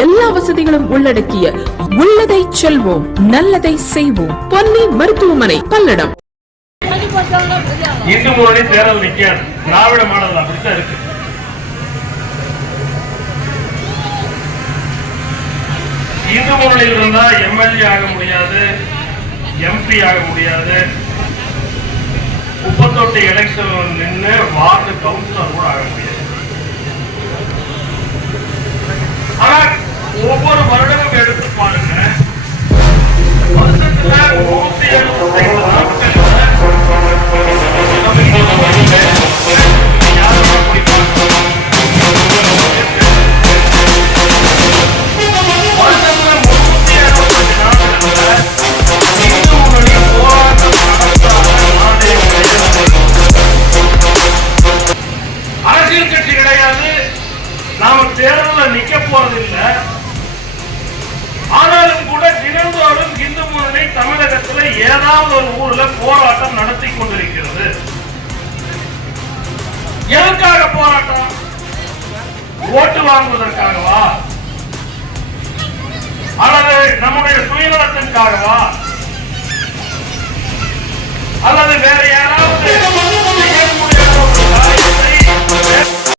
எல்லா வசதிகளும் உள்ளடக்கிய உள்ளதை செல்வோம் நல்லதை செய்வோம். பொன்னி மருத்துவமனை பல்லடம். இந்து முன்னணி தேர்தல் நிக்காது திராவிட மாடல் அப்படித்தான் இருக்கு. இந்து முன்னணியில் இருந்தா எம்எல்ஏ ஆக முடியாது எம்பி ஆக முடியாது. முப்பத்தொட்டு எலெக்ஷன் நின்று போறது ஆனாலும் கூட தினந்தோறும் இந்து முன்னணி தமிழகத்தில் ஏதாவது ஒரு ஊர்ல போராட்டம் நடத்தி கொண்டிருக்கிறது. எதற்காக போராட்டம்? ஓட்டு வாங்குவதற்காகவா? அல்லது நம்முடைய சுயநலத்திற்காகவா? அல்லது வேற